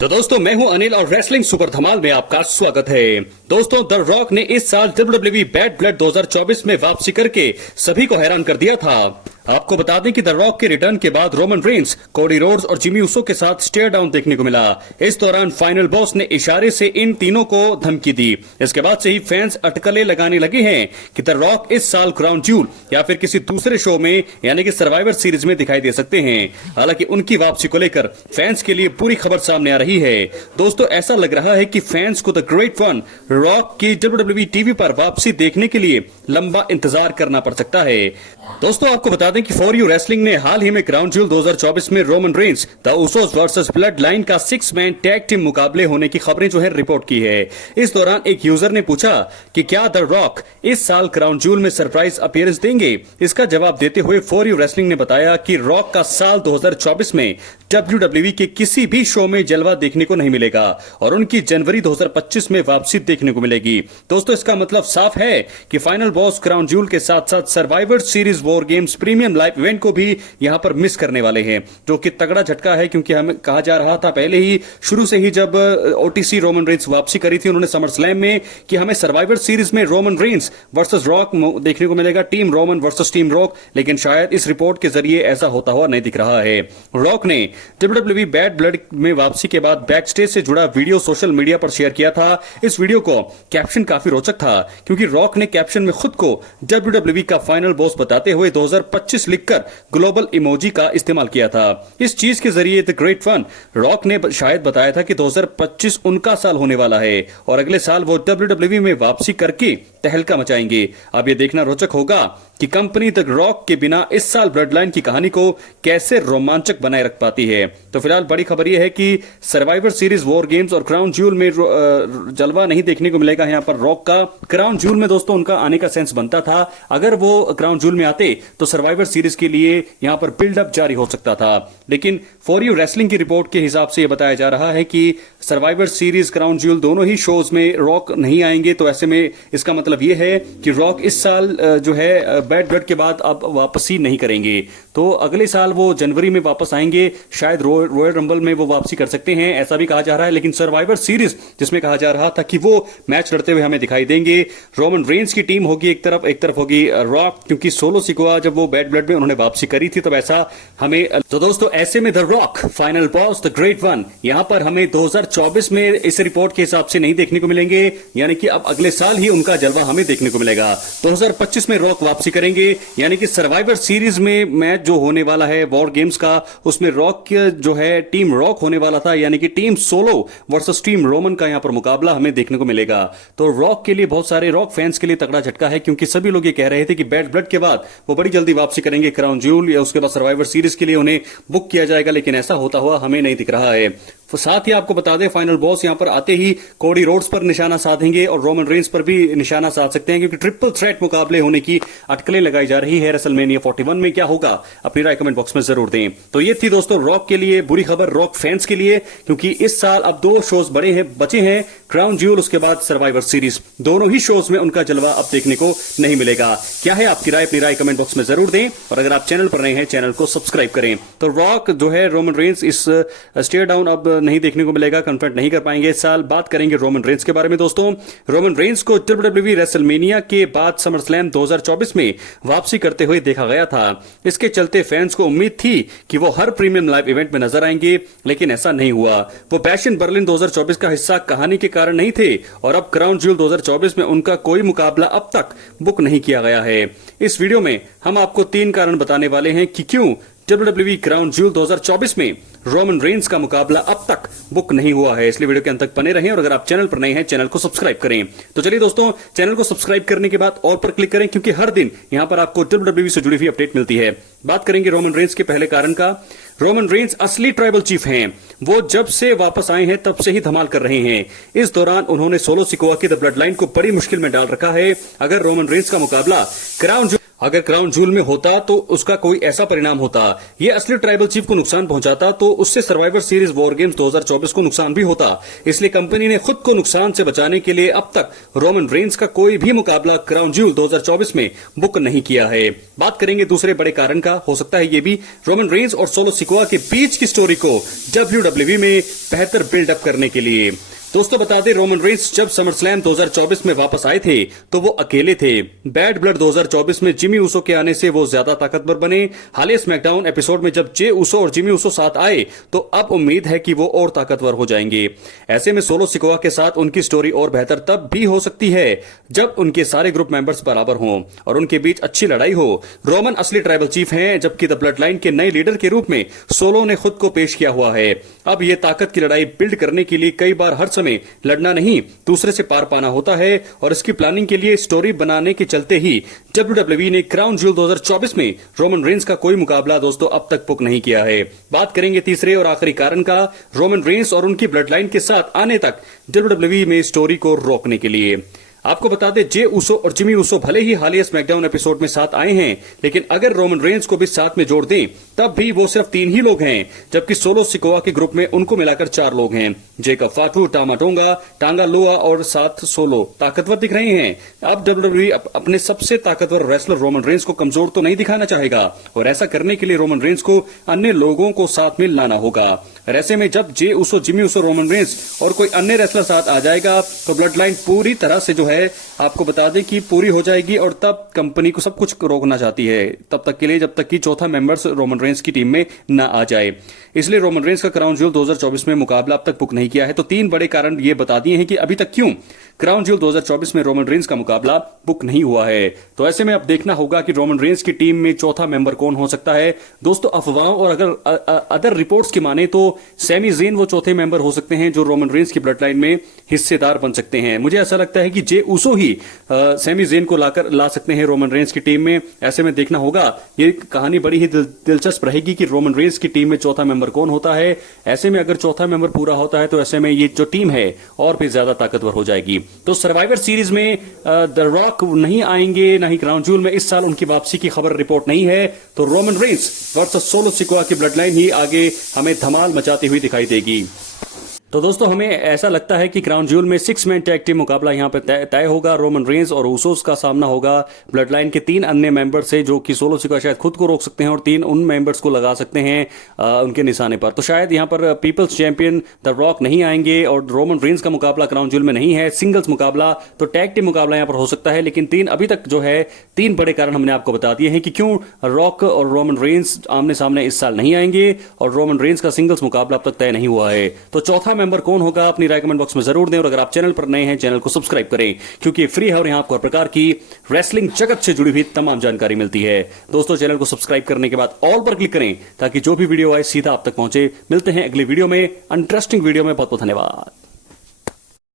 तो दोस्तों मैं हूं अनिल और रेसलिंग सुपर धमाल में आपका स्वागत है। दोस्तों द रॉक ने इस साल WWE बैड ब्लड 2024 में वापसी करके सभी को हैरान कर दिया था। आपको बता दें कि द रॉक के रिटर्न के बाद रोमन रेंस, कोडी रोड्स और जिमी ऊसो के साथ स्टेयर डाउन देखने को मिला। इस दौरान फाइनल बॉस ने इशारे से इन तीनों को धमकी दी। इसके बाद से ही फैंस अटकलें लगाने लगे हैं कि द रॉक इस साल क्राउन ज्यूल या फिर किसी दूसरे शो में यानी कि सर्वाइवर सीरीज में दिखाई दे सकते हैं। हालांकि उनकी वापसी को लेकर फैंस के लिए पूरी खबर सामने आ रही है। दोस्तों ऐसा लग रहा है कि फैंस को द ग्रेट वन रॉक की WWE टीवी पर वापसी देखने के लिए लंबा इंतजार करना पड़ सकता है। दोस्तों आपको बता दें कि फॉर यू रेसलिंग ने हाल ही में क्राउन ज्यूल 2024 में Roman Reigns the Usos versus blood line का 6 मैन टैग टीम मुकाबले होने की खबरें जो है रिपोर्ट की है। इस दौरान एक यूजर ने पूछा कि क्या द रॉक इस साल क्राउन ज्यूल में सरप्राइज अपीयरेंस देंगे। इसका जवाब देते हुए फॉर यू रेसलिंग ने बताया कि रॉक का साल 2024 में WWE के किसी भी शो में जलवा देखने को नहीं मिलेगा और उनकी जनवरी 2025 में वापसी देखने को मिलेगी। दोस्तों इसका मतलब साफ है कि फाइनल बॉस क्राउन ज्यूल के साथ साथ survivor series war games premium live event को भी यहां पर मिस करने वाले हैं, जो कि तगड़ा झटका है क्योंकि हमें कहा जा रहा था पहले ही शुरू से ही जब ओटीसी रोमन रेंस वापसी करी थी उन्होंने समर स्लैम में कि हमें सर्वाइवर सीरीज में रोमन रेंस वर्सेस रॉक देखने को मिलेगा, team Roman versus team rock, लेकिन शायद इस रिपोर्ट के जरिए ऐसा होता हुआ नहीं दिख रहा है। रॉक ने WWE बैड ब्लड में वापसी के बाद बैक स्टेज से जुड़ा वीडियो सोशल मीडिया पर शेयर किया था। इस वीडियो को कैप्शन काफी रोचक था क्योंकि रॉक ने कैप्शन में खुद को WWE का फाइनल बॉस बताते हुए 2025 लिखकर ग्लोबल इमोजी का इस्तेमाल किया था। इस चीज के जरिए द ग्रेट वन रॉक ने शायद बताया था कि 2025 उनका साल होने वाला है और अगले साल वो WWE में वापसी करके तहलका मचाएंगे। अब ये देखना रोचक होगा कि कंपनी द रॉक के बिना इस साल ब्लड लाइन की कहानी को कैसे रोमांचक बनाए रख पाती है। तो फिलहाल बड़ी खबर यह है कि सर्वाइवर सीरीज वॉर गेम्स और क्राउन ज्यूल में जलवा नहीं देखने को मिलेगा यहां पर रॉक का। क्राउन ज्यूल में दोस्तों उनका आने का सेंस बनता था, अगर वो क्राउन ज्यूल में आते तो सर्वाइवर सीरीज के लिए यहां पर बिल्डअप जारी हो सकता था। लेकिन फॉर यू रेसलिंग की रिपोर्ट के हिसाब से यह बताया जा रहा है कि सर्वाइवर सीरीज क्राउन ज्यूल दोनों ही शोज में रॉक नहीं आएंगे। तो ऐसे में इसका मतलब यह है कि रॉक इस साल जो है बैड ब्लड के बाद अब वापसी नहीं करेंगे, तो अगले साल वो जनवरी में वापस आएंगे, शायद रॉयल रंबल में वो वापसी कर सकते हैं, ऐसा भी कहा जा रहा है। लेकिन सर्वाइवर सीरीज जिसमें कहा जा रहा था कि वो मैच लड़ते हुए हमें दिखाई देंगे, रोमन रेंस की टीम होगी एक तरफ होगी रॉक, क्योंकि सोलो सिकोआ जब वो बैड ब्लड में उन्होंने वापसी करी थी तब ऐसा हमें। तो दोस्तों ऐसे में the rock final boss the great one यहां पर हमें 2024 में इस रिपोर्ट के हिसाब से नहीं देखने को मिलेंगे, यानी कि अब अगले साल ही उनका जलवा हमें देखने को मिलेगा। 2025 में रॉक वापसी करेंगे, यानी कि सर्वाइवर सीरीज में मैच जो होने वाला है वॉर गेम्स का, उसमें रॉक जो है टीम रॉक होने वाला था, यानी कि team solo versus team Roman का यहां पर मुकाबला हमें देखने को मिलेगा। तो रॉक के लिए, बहुत सारे रॉक फैंस के लिए तगड़ा झटका है क्योंकि सभी लोग ये कह रहे थे कि बैड ब्लड के बाद वो बड़ी जल्दी वापसी करेंगे क्राउन ज्यूल या उसके बाद सर्वाइवर सीरीज के लिए उन्हें बुक किया जाएगा, लेकिन ऐसा होता हुआ हमें नहीं दिख रहा है। साथ ही आपको बता दें फाइनल बॉस यहां पर आते ही कोडी रोड्स पर निशाना साधेंगे और रोमन रेंस पर भी निशाना साध सकते हैं क्योंकि ट्रिपल थ्रेट मुकाबले होने की अटकलें लगाई जा रही है। रेसलमेनिया 41 में क्या होगा, अपनी राय कमेंट बॉक्स में जरूर दें। तो ये थी दोस्तों रॉक के लिए बुरी खबर, रॉक फैंस के लिए, क्योंकि इस साल अब 2 शोज बचे हैं, क्राउन ज्यूल उसके बाद सर्वाइवर सीरीज। दोनों ही शोज में उनका जलवा अब देखने को नहीं मिलेगा। क्या है आपकी राय, अपनी राय कमेंट बॉक्स में जरूर दें और अगर आप चैनल पर नए हैं चैनल को सब्सक्राइब करें। तो रॉक जो है रोमन रेंस इस स्टेयर डाउन अब नहीं देखने को मिलेगा, कन्फर्ट नहीं कर पाएंगे इस साल। बात करेंगे रोमन रेंस के बारे में दोस्तों। रोमन रेंस को WWE रेसलमेनिया के बाद समर स्लैम 2024 में वापसी करते हुए देखा गया था। इसके चलते फैंस को उम्मीद थी कि वो हर प्रीमियम लाइव इवेंट में नजर आएंगे, लेकिन ऐसा नहीं हुआ। वो बैश इन बर्लिन 2024 का हिस्सा कहानी के कारण नहीं थे और अब क्राउन ज्यूल 2024 में उनका कोई मुकाबला अब तक बुक नहीं किया गया है। इस वीडियो में हम आपको 3 कारण बताने वाले हैं कि क्यों WWE क्राउन ज्यूल 2024 में रोमन रेंस का मुकाबला अब तक बुक नहीं हुआ है। इसलिए वीडियो के अंत तक बने रहें और अगर आप चैनल पर नए हैं चैनल को सब्सक्राइब करें। तो चलिए दोस्तों, चैनल को सब्सक्राइब करने के बाद ऑल पर क्लिक करें क्योंकि हर दिन यहां पर आपको WWE से जुड़ी हुई अपडेट मिलती है। बात करेंगे रोमन रेंस के पहले कारण का। रोमन रेंस असली ट्राइबल चीफ हैं। वो जब से वापस आए हैं तब से ही धमाल कर रहे हैं। इस दौरान उन्होंने सोलो सिकोआ की द ब्लड लाइन को बड़ी मुश्किल में डाल रखा है। अगर रोमन रेंस का मुकाबला क्राउन अगर क्राउन जूल में होता तो उसका कोई ऐसा परिणाम होता, ये असली ट्राइबल चीफ को नुकसान पहुंचाता तो उससे सर्वाइवर सीरीज वॉर गेम्स 2024 को नुकसान भी होता। इसलिए कंपनी ने खुद को नुकसान से बचाने के लिए अब तक रोमन रेंस का कोई भी मुकाबला क्राउन जूल 2024 में बुक नहीं किया है। बात करेंगे दूसरे बड़े कारण का, हो सकता है ये भी रोमन रेंस और सोलो सिकोआ के बीच की स्टोरी को WWE में बेहतर बिल्डअप करने के लिए। दोस्तों बता दें, रोमन रेंस जब समरस्लैम 2024 में वापस आए थे तो वो अकेले थे। बैड ब्लड 2024 में जिमी ऊसो के आने से वो ज्यादा ताकतवर बने। हालिया स्मैकडाउन एपिसोड में जब जे ऊसो और जिमी ऊसो साथ आए तो अब उम्मीद है कि वो और ताकतवर हो जाएंगे। ऐसे में सोलो सिकोआ के साथ उनकी स्टोरी और बेहतर तब भी हो सकती है जब उनके सारे ग्रुप मेंबर्स बराबर हों और उनके बीच अच्छी लड़ाई हो। रोमन असली ट्राइबल चीफ हैं, जबकि द ब्लड लाइन के नए लीडर के रूप में सोलो ने खुद को पेश किया हुआ है। अब ये ताकत की लड़ाई बिल्ड करने के लिए कई बार हर समय लड़ना नहीं, दूसरे से पार पाना होता है और इसकी प्लानिंग के लिए स्टोरी बनाने के चलते ही WWE ने क्राउन जूल 2024 में रोमन रेंस का कोई मुकाबला दोस्तों अब तक बुक नहीं किया है। बात करेंगे तीसरे और आखिरी कारण का, रोमन रेंस और उनकी ब्लड लाइन के साथ आने तक WWE में स्टोरी को रोकने के लिए। आपको बता दें, जे ऊसो और जिमी ऊसो भले ही हालिया स्मैकडाउन एपिसोड में साथ आए हैं, लेकिन अगर रोमन रेंस को भी साथ में जोड़ दें तब भी वो सिर्फ 3 ही लोग हैं, जबकि सोलो सिकोआ के ग्रुप में उनको मिलाकर 4 लोग हैं। जेकब फाटू, टामा टोंगा, टांगा लोआ और साथ सोलो ताकतवर दिख रहे हैं। अब WWE अपने सबसे ताकतवर रेसलर रोमन रेंस को कमजोर तो नहीं दिखाना चाहेगा और ऐसा करने के लिए रोमन रेंस को अन्य लोगों को साथ में लाना होगा। और ऐसे में जब Jey Uso, Jimmy Uso, Roman Reigns और कोई अन्य रेसलर साथ आ जाएगा तो ब्लड लाइन पूरी तरह से जो है आपको बता दें कि पूरी हो जाएगी और तब कंपनी को सब कुछ रोकना चाहती है तब तक के लिए जब तक कि चौथा मेंबर्स रोमन रेंस की टीम में न आ जाए। इसलिए रोमन रेंस का क्राउन जूल 2024 में मुकाबला अब तक बुक नहीं किया है। तो 3 बड़े कारण ये बता दिए हैं कि अभी तक क्यों क्राउन जूल 2024 में रोमन रेंस का मुकाबला बुक नहीं हुआ है। तो ऐसे में अब देखना होगा कि रोमन रेंस की टीम में चौथा मेंबर कौन हो सकता है। दोस्तों अफवाहों और अगर अदर रिपोर्ट्स की माने तो सैमी ज़ेन वो चौथे मेंबर हो सकते हैं जो रोमन रेंस की ब्लड लाइन में हिस्सेदार बन सकते हैं। मुझे ऐसा लगता है कि जे ऊसो ही सैमी ज़ेन को ला सकते हैं रोमन रेंस की टीम में। ऐसे में देखना होगा, ये कहानी बड़ी ही दिलचस्प रहेगी कि रोमन रेंस की टीम में चौथा मेंबर कौन होता है। ऐसे में अगर चौथा मेंबर पूरा होता है तो ऐसे में ये जो टीम है और भी ज्यादा ताकतवर हो जाएगी। तो सर्वाइवर सीरीज में द रॉक नहीं आएंगे, ना ही क्राउन जूल में इस साल उनकी वापसी की खबर रिपोर्ट नहीं है। तो Roman Reigns versus solo Sikoa की ब्लड लाइन ही आगे हमें धमाल मचाती हुई दिखाई देगी। तो दोस्तों हमें ऐसा लगता है कि क्राउन जूल में 6 मैन टैग टीम मुकाबला यहां पर तय होगा। रोमन रेंस और ऊसोस का सामना होगा ब्लड लाइन के 3 अन्य मेंबर से, जो कि सोलो सिकोआ शायद खुद को रोक सकते हैं और 3 उन मेंबर्स को लगा सकते हैं उनके निशाने पर। तो शायद यहां पर पीपल्स चैंपियन द रॉक नहीं आएंगे और रोमन रेंस का मुकाबला क्राउन जूल में नहीं है। सिंगल्स मुकाबला तो टैग टीम मुकाबला यहां पर हो सकता है, लेकिन 3 अभी तक जो है 3 बड़े कारण हमने आपको बता दिए हैं कि क्यों रॉक और रोमन रेंस आमने सामने इस साल नहीं आएंगे और रोमन रेंस का सिंगल्स मुकाबला अब तक तय नहीं हुआ है। तो चौथा मेंबर कौन होगा अपनी राय कमेंट बॉक्स में जरूर दें और अगर आप चैनल पर नए हैं चैनल को सब्सक्राइब करें, क्योंकि फ्री है और यहां आपको हर प्रकार की रेसलिंग जगत से जुड़ी हुई तमाम जानकारी मिलती है। दोस्तों चैनल को सब्सक्राइब करने के बाद ऑल पर क्लिक करें ताकि जो भी वीडियो आए सीधा आप तक पहुंचे। मिलते हैं अगली वीडियो में, इंटरेस्टिंग वीडियो में। बहुत बहुत धन्यवाद।